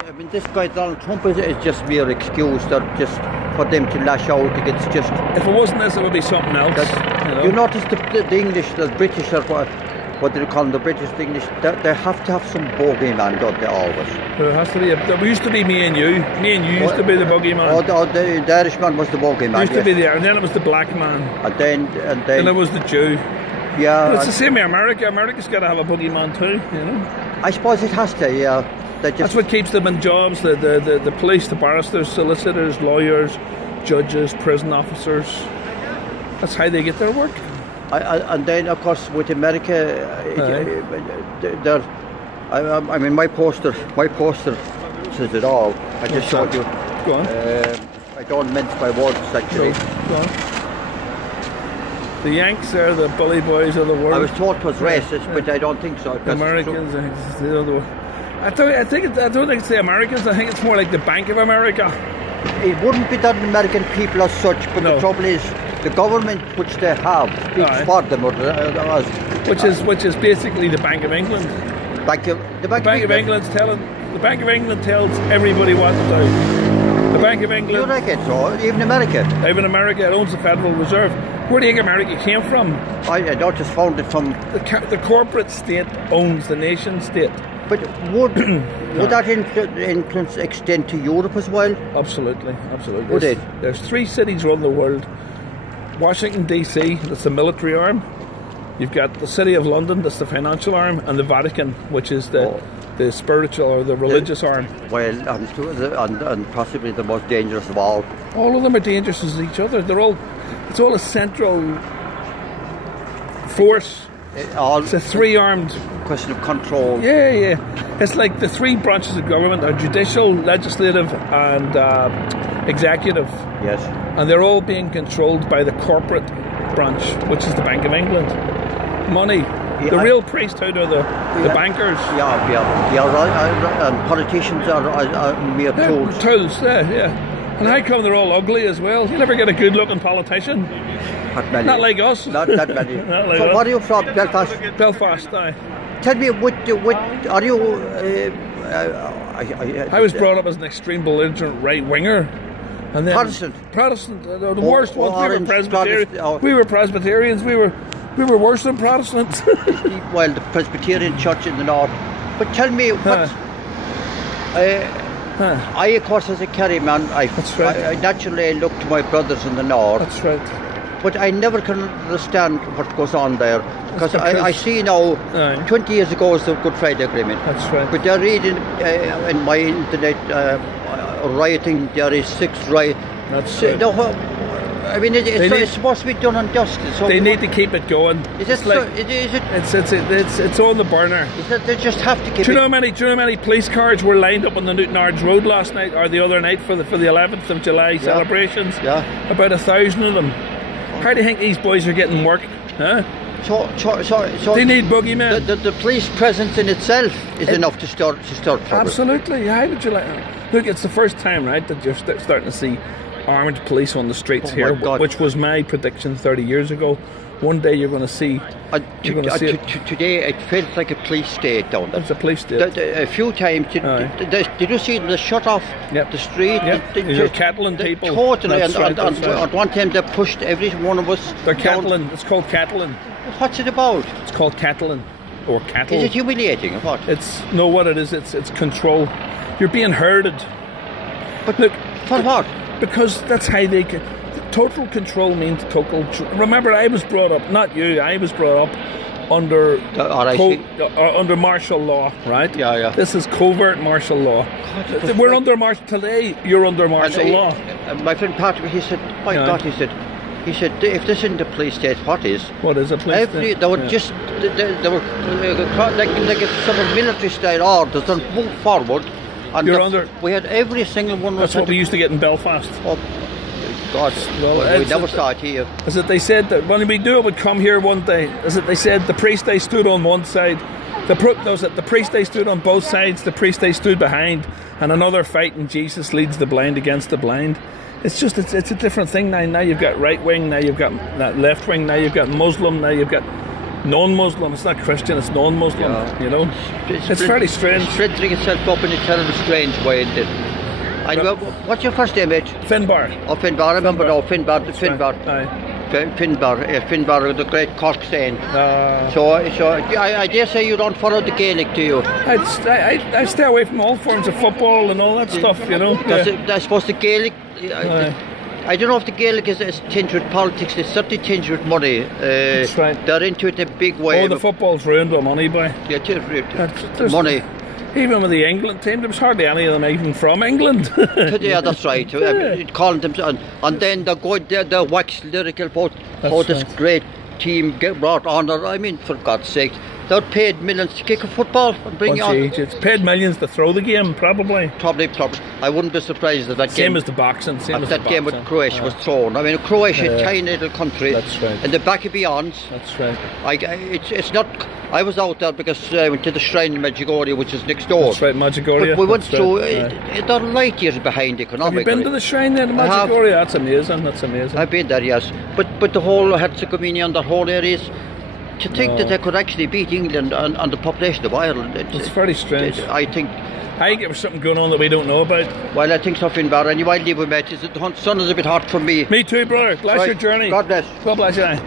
I mean, this guy Donald Trump is just mere excuse that just for them to lash out against just. If it wasn't this, it would be something else. You notice the English, the British, or what do they call them? The British, the English. They have to have some bogeyman, don't they? Always. There has to be. There used to be me and you. Me and you used to be the bogeyman. The Irishman was the bogeyman. Used to be there, and then it was the black man. And then it was the Jew. Yeah. But it's the same with America. America's got to have a bogeyman too, you know. I suppose it has to, yeah. That's what keeps them in jobs. The police, the barristers, solicitors, lawyers, judges, prison officers. That's how they get their work. And then, of course, with America, I mean, my poster says it all. I just showed you. Go on. I don't mince my words, actually. Go on. The Yanks are the bully boys of the world. I was told it was racist, but I don't think so. The Americans, the other one. I don't think it's the Americans. I think it's more like the Bank of America. It wouldn't be that American people as such, but the trouble is the government which they have speaks for them, which is basically the Bank of England. The Bank of England tells everybody what to do. The Bank of England. You like it, so even America. Even America, it owns the Federal Reserve. Where do you think America came from? I don't just found it from the corporate state owns the nation state. But would that influence extend to Europe as well? Absolutely. Would it? There's 3 cities around the world. Washington DC, that's the military arm. You've got the City of London, that's the financial arm, and the Vatican, which is the spiritual or the religious arm. Well, and possibly the most dangerous of all. All of them are dangerous as each other. It's all a central force. It's a 3-armed question of control. Yeah. It's like the 3 branches of government are judicial, legislative, and executive. Yes. And they're all being controlled by the corporate branch, which is the Bank of England. Money. The real priesthood are the bankers. Yeah. And politicians are mere tools. Tools, yeah. And how come they're all ugly as well? You never get a good-looking politician. Not like us. Not that many. Like so, where are you from? Belfast. Belfast, aye. Tell me, what are you? I was brought up as an extreme belligerent right-winger. And then Protestant, the worst ones. We were Presbyterians. We were Presbyterians. We were worse than Protestants. Well, the Presbyterian Church in the north. But tell me, what? I, of course, as a Kerry man, I naturally look to my brothers in the north. That's right. But I never can understand what goes on there. Because I see now, 20 years ago was the Good Friday Agreement. That's right. But they're reading in my internet rioting, there is 6 riots. That's right. I mean, it's supposed to be done on justice. So they need to keep it going. It's on the burner. They just have to keep it. Do you know how many police cars were lined up on the Newton Ards Road last night or the other night for the 11th of July celebrations? Yeah. About 1,000 of them. How do you think these boys are getting work? Huh? So they need boogeymen. The police presence in itself is enough to start trouble. Absolutely. How would you like? Look, it's the first time, right, that you're starting to see armed police on the streets here, which was my prediction 30 years ago. One day you're going to see. Today it felt like a police state down there. It's a police state. A few times. Did you see them shut off the street? Yep. They're cattling people. Totally. And one time they pushed every one of us. They're cattling. It's called cattling. What's it about? It's called cattling. Or cattle. Is it humiliating or what? What it is. It's control. You're being herded. But look, for what? Because that's how they can. Total control means total. Remember, I was brought up, not you. I was brought up under under martial law, right? Yeah. This is covert martial law. We're under martial today. You're under martial law. My friend Patrick, he said, "My God," he said, if this isn't a police state, what is? What is a police state? They were just they were like a sort of military style orders and move forward. And we had every single one. That's what we used to get in Belfast. Oh, God, we never saw it here. Is it they said that when we do it, would come here one day? Is it they said the priest they stood on one side, the priest they stood on both sides, the priest they stood behind, and another fight, and Jesus leads the blind against the blind. It's just it's a different thing now. Now you've got right wing, now you've got left wing, now you've got Muslim, now you've got non-Muslim. It's not Christian, it's non-Muslim, you know. It's fairly strange. Splintering itself up in a terrible strange way, isn't it? And what's your first name, mate? Finbar. Oh, Finbar, I remember now, Finbar. Aye. Finbar, the great Cork Saint. So I dare say you don't follow the Gaelic, do you? I stay away from all forms of football and all that stuff, you know. I suppose the Gaelic, I don't know if the Gaelic is tinged with politics. It's certainly tinged with money. That's right. They're into it in a big way. Oh, the football's ruined with money, boy. Yeah, money. Even with the England team, there was hardly any of them even from England. Yeah, that's right. Calling them, and then they're wax lyrical about how this great team brought honour. I mean, for God's sake, they're paid millions to kick a football and bring it on. It's paid millions to throw the game, probably. Probably. I wouldn't be surprised if that game. Same as the boxing. Game with Croatia was thrown. I mean, Croatia, a tiny little country. That's right. And the back of beyond. That's right. It's not. I was out there because I went to the shrine in Medjugorje, which is next door. That's right, Medjugorje. But we went through. They're light years behind economically. Have you been to the shrine there in Medjugorje? That's amazing. That's amazing. I've been there, yes. But the whole Herzegovina and the whole areas. To think that they could actually beat England and the population of Ireland. It's very strange. I think there was something going on that we don't know about. Well, I think so, Finbar. Anyway, leave with me. The sun is a bit hot for me. Me too, brother. Bless your journey. God bless. God bless you.